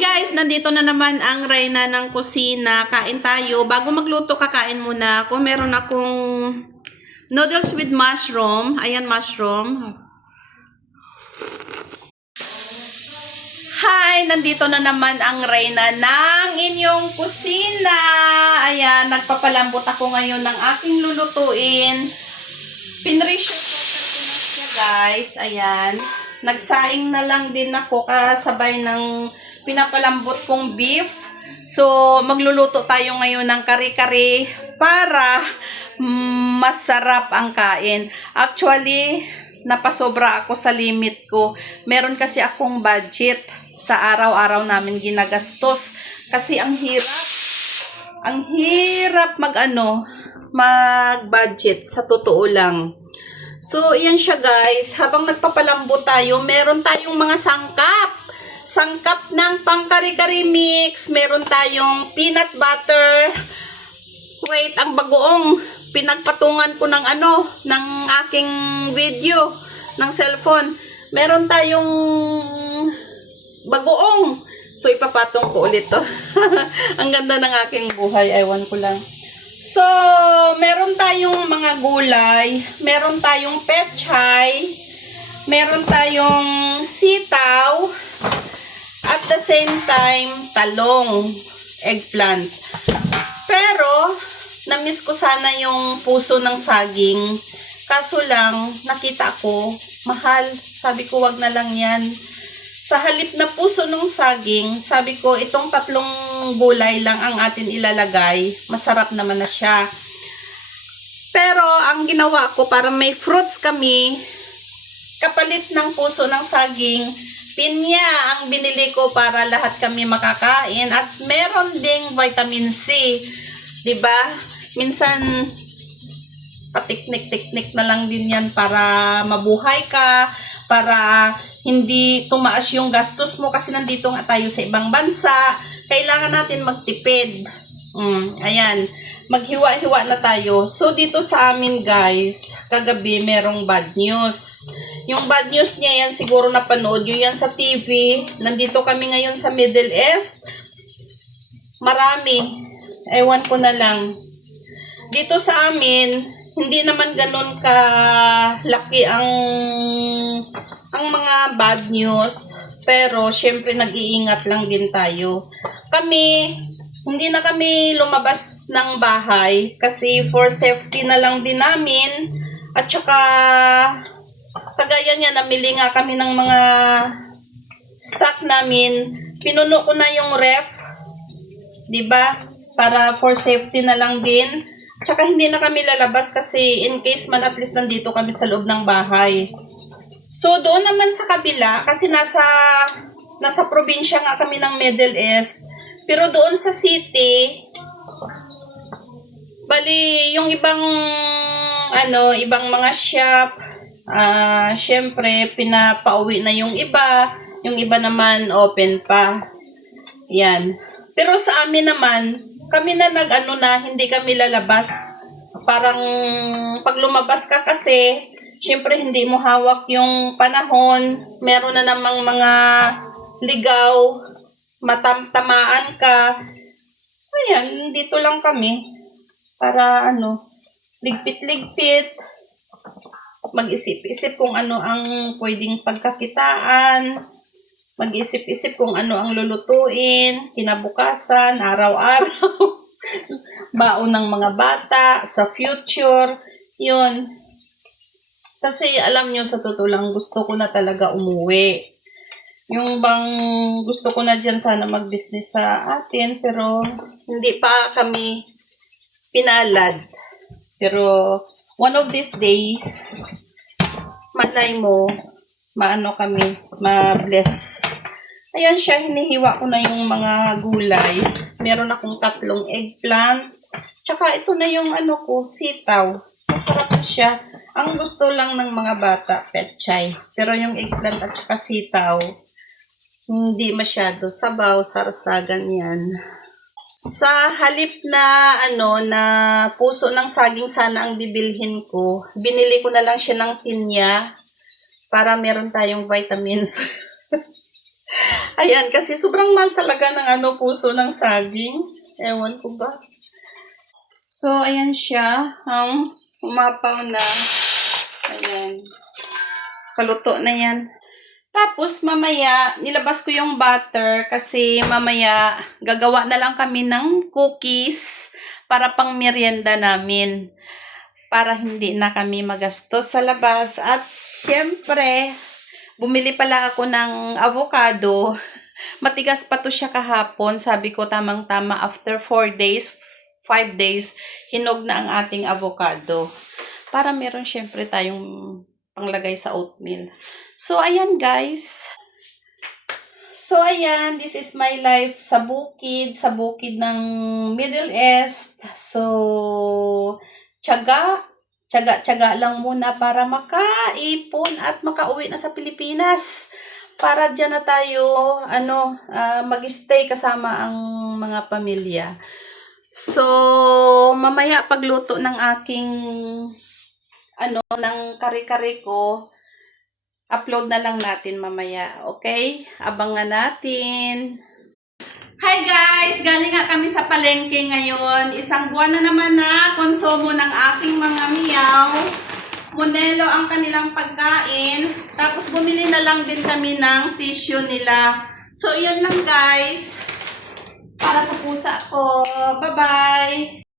Guys, nandito na naman ang Reyna ng kusina. Kain tayo. Bago magluto, kakain muna ako. Meron akong noodles with mushroom. Ayan, mushroom. Hi! Nandito na naman ang Reyna ng inyong kusina. Ayan, nagpapalambot ako ngayon ng aking lulutuin. Pinresure cooker ko na siya, guys. Ayan. Nagsaing na lang din ako kasabay ng pinapalambot kong beef. So, magluluto tayo ngayon ng kare-kare para masarap ang kain. Actually, napasobra ako sa limit ko. Meron kasi akong budget sa araw-araw namin ginagastos. Kasi ang hirap mag-budget sa totoo lang. So, yan siya guys. Habang nagpapalambot tayo, meron tayong mga sangkap ng pang-kare-kare mix. Meron tayong peanut butter. Wait, ang bagoong pinagpatungan ko ng ng aking video ng cellphone. Meron tayong bagoong. So, ipapatong ko ulit to. Ang ganda ng aking buhay. Ewan ko lang. So, meron tayong mga gulay. Meron tayong pechay. Meron tayong sitaw. At the same time, talong, eggplant. Pero, na-miss ko sana yung puso ng saging. Kaso lang, nakita ko, mahal. Sabi ko, wag na lang yan. Sa halip na puso ng saging, sabi ko, itong tatlong gulay lang ang atin ilalagay. Masarap naman na siya. Pero, ang ginawa ko, para may fruits kami, kapalit ng puso ng saging, pinya ang binili ko para lahat kami makakain. At meron ding vitamin C. Diba? Minsan, patiknik-tiknik na lang din yan para mabuhay ka, para hindi tumaas yung gastos mo kasi nandito nga tayo sa ibang bansa. Kailangan natin magtipid. Ayan. Maghiwa-hiwa na tayo. So, dito sa amin, guys, kagabi merong bad news. Yung bad news niya yan, siguro napanood nyo yan sa TV. Nandito kami ngayon sa Middle East. Marami. Ewan ko na lang. Dito sa amin, hindi naman ganun kalaki ang mga bad news. Pero, syempre, nag-iingat lang din tayo. Kami, hindi na kami lumabas ng bahay kasi for safety na lang din namin. At saka, kagaya niya, namili nga kami ng mga stock namin. Pinuno ko na yung ref. Diba? Para for safety na lang din. Tsaka hindi na kami lalabas kasi in case man at least nandito kami sa loob ng bahay. So doon naman sa kabila kasi nasa probinsya nga kami ng Middle East. Pero doon sa city, bali yung ibang mga shop, syempre pinapauwi na yung iba naman open pa. Yan. Pero sa amin naman, kami na hindi kami lalabas. Parang pag lumabas ka kasi, syempre hindi mo hawak yung panahon. Meron na namang mga ligaw, matamtamaan ka. Ayan, dito lang kami. Para ligpit-ligpit. Mag-isip-isip kung ano ang pwedeng pagkakitaan. Mag-isip-isip kung ano ang lulutuin, kinabukasan, araw-araw, baon ng mga bata, sa future, yun. Kasi alam nyo, sa totoo lang, gusto ko na talaga umuwi. Yung bang gusto ko na dyan sana mag-business sa atin, pero hindi pa kami pinalad. Pero one of these days, malay mo, kami, ma-bless. Ayan siya, hinihiwa ko na yung mga gulay. Meron akong 3 eggplant. Tsaka ito na yung sitaw. Masarap na siya. Ang gusto lang ng mga bata, pechay. Pero yung eggplant at saka sitaw, hindi masyado sabaw, sarsagan yan. Sa halip na na puso ng saging sana ang bibilhin ko, binili ko na lang siya ng pinya para meron tayong vitamins. Ayan, kasi sobrang mahal talaga ng puso ng saging. Ewan ko ba. So, ayan siya. Umapaw na. Ayan. Kaluto na yan. Tapos, mamaya, nilabas ko yung butter kasi mamaya gagawa na lang kami ng cookies para pang merienda namin. Para hindi na kami magastos sa labas. At, syempre, bumili pala ako ng avocado. Matigas pa to siya kahapon. Sabi ko, tamang-tama, after 4 days, 5 days, hinog na ang ating avocado. Para meron syempre tayong panglagay sa oatmeal. So, ayan guys. So, ayan. This is my life sa bukid ng Middle East. So, tiyaga lang muna para makaipon at makauwi na sa Pilipinas. Para dyan na tayo, mag-stay kasama ang mga pamilya. So, mamaya pagluto ng aking ng kare-kare ko, upload na lang natin mamaya. Okay? Abangan natin. Hi guys! Galing nga kami sa palengke ngayon. Isang buwan na naman na konsumo ng aking mga miyaw. Monelo ang kanilang pagkain. Tapos bumili na lang din kami ng tissue nila. So, yun lang guys. Para sa pusa ko. Bye-bye!